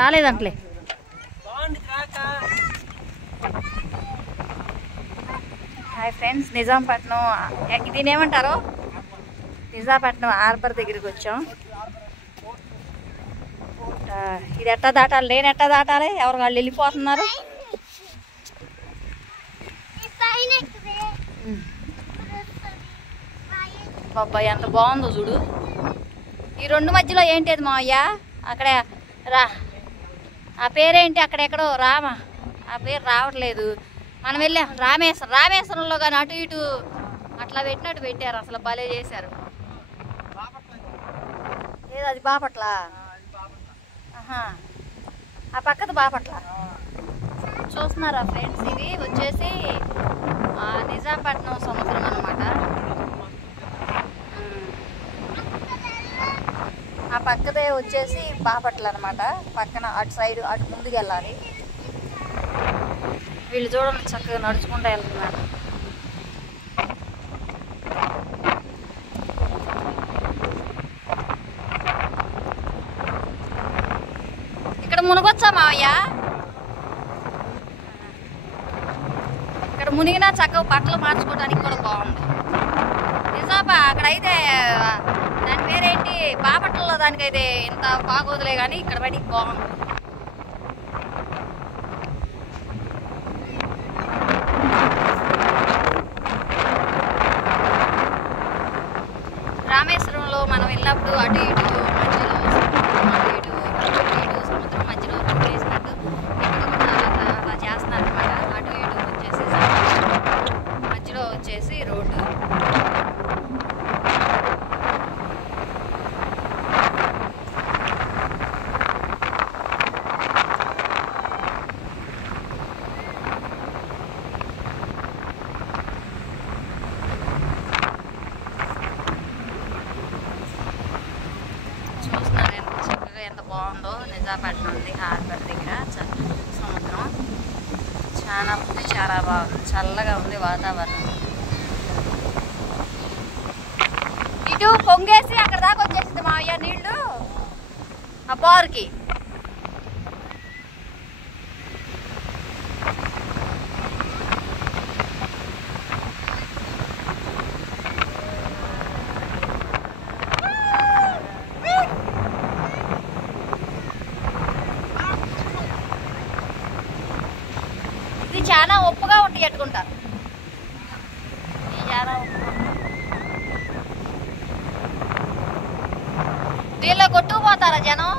రాలేదంటలే. Hi friends, Nizampatnam దీని ఏమంటారు, Nizampatnam harbour దగ్గరికి వచ్చాం. ఇది ఎట్టా దాటాలి, నేను ఎట్టా దాటాలి, ఎవరు వాళ్ళు వెళ్ళిపోతున్నారు. బాబా ఎంత బాగుందో చూడు. ఈ రెండు మధ్యలో ఏంటి మావయ్య, అక్కడ రా, ఆ పేరేంటి అక్కడెక్కడో రామ, ఆ పేరు రావట్లేదు. మనం వెళ్ళాం రామేశ్వరంలో కానీ అటు ఇటు అట్లా పెట్టినట్టు పెట్టారు, అసలు భలే చేశారు. ఏది అది బాపట్ల, ఆ పక్కది బాపట్ల. చూస్తున్నారా ఫ్రెండ్స్, ఇది వచ్చేసి నిజాంపట్నం సముద్రం అన్నమాట. ఆ పక్కదే వచ్చేసి బాపట్ల అనమాట. పక్కన అటు సైడ్ అటు ముందుకు వెళ్ళాలి. వీళ్ళు చూడండి చక్కగా నడుచుకుంటూ వెళ్తున్నారు. ఇక్కడ మునగొచ్చా మావయ్య, ఇక్కడ మునిగినా చక్కగా బట్టలు మార్చుకోవడానికి కూడా బాగుంది. నిజామా అక్కడైతే దాని పేరేంటి, బాపట్లలో దానికైతే ఇంత బాగోదులే కానీ ఇక్కడ బయటికి బాగుంది. రామేశ్వరంలో మనం వెళ్ళినప్పుడు అటు ఇటు మధ్యలో సముద్రం మధ్యలో వేసినట్టు ఇక్కడ కూడా అలా చేస్తున్నారు అనమాట. అటు ఇటు వచ్చేసి మధ్యలో వచ్చేసి రోడ్డు. ఎంత బాగుందో నిజాంపట్నం ఉంది, హార్బర్ దగ్గర సముద్రం. చాలా బాగుంది, చల్లగా ఉంది వాతావరణం. ఇటు పొంగేసి అక్కడ దాకా వచ్చేసింది మావయ్య నీళ్లు ఆ బారుకి. చాలా ఉప్పుగా ఉంటాయి ఎట్టుకుంటా, చాలా దీనిలో కొట్టుకుపోతారా జనం.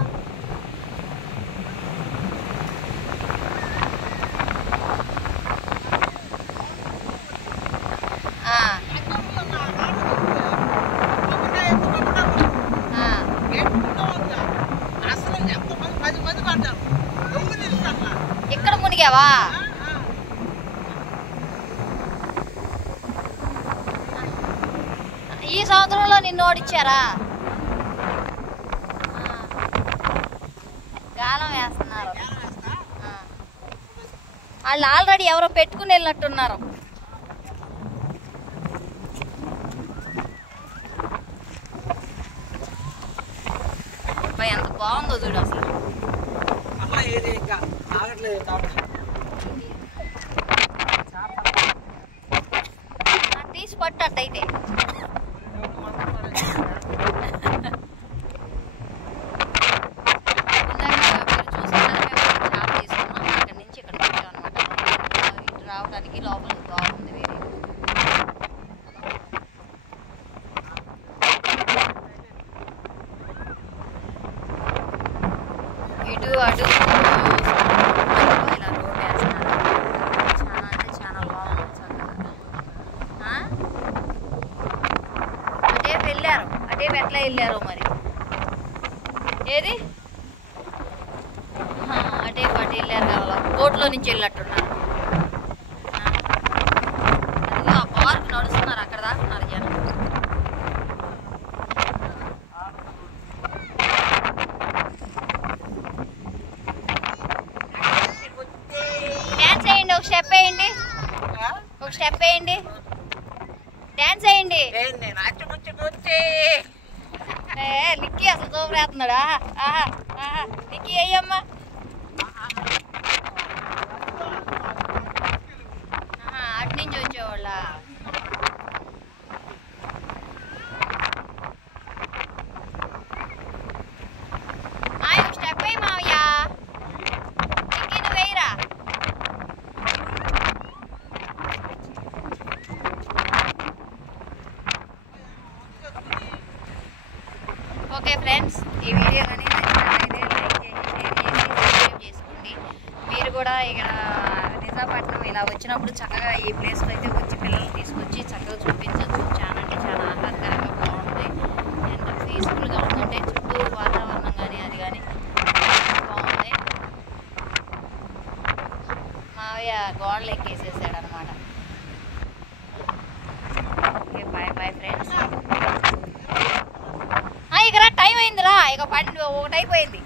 ఇక్కడ మునిగావా? ఈ సంవత్సరంలో నిన్ను ఓడిచ్చారా? గాలం వేస్తున్నారు వాళ్ళు, ఆల్రెడీ ఎవరో పెట్టుకుని వెళ్ళినట్టున్నారు. ఎంత బాగుందో చూడు అసలు. తీసి పట్టయితే రావడానికి లోపల బాగుంది. వేరే ఇటు అటు ఇలా రోడ్ వేస్తున్నారు. చాలా అంటే చాలా బాగుంది చక్కగా. అటే వెళ్ళారు, అటే ఎట్లా వెళ్ళారు మరి, ఏది అటే పాటు వెళ్ళారు కావాలా, బోట్లో నుంచి వెళ్ళినట్టున్నారు. ఆ పార్క్ నడుస్తున్నారు, అక్కడ దాకున్నారు జనం. డాన్స్ వేయండి, ఒక స్టెప్ వేయండి, ఒక స్టెప్ వేయండి, డాన్స్ వేయండి. లిక్కీ అసలు సూపర్ వేస్తున్నాడా? లిక్కీ వేయమ్మా. కూడా ఇక్కడ నిజాంపట్నం ఇలా వచ్చినప్పుడు చక్కగా ఈ ప్లేస్లో అయితే వచ్చి పిల్లల్ని తీసుకొచ్చి చక్కగా చూపించవచ్చు. చాలా అంటే చాలా ఆహ్లాదకరంగా బాగుంటుంది. ఎంత పీస్ఫుల్గా ఉందంటే చుట్టూ వాతావరణం కానీ అది కానీ బాగుంది. మావయ్య గోడలు ఎక్కేసేసాడు అనమాట. Okay bye bye friends. ఇక టైం అయిందిరా, ఇక 1 అయిపోయింది.